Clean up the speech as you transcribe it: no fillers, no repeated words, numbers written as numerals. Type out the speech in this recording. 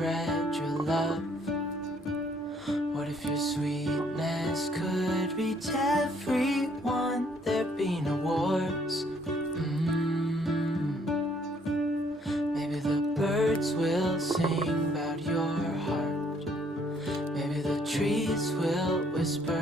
spread your love? What if your sweetness could reach everyone? There'd be no wars. Maybe the birds will sing about your heart. Maybe the trees will whisper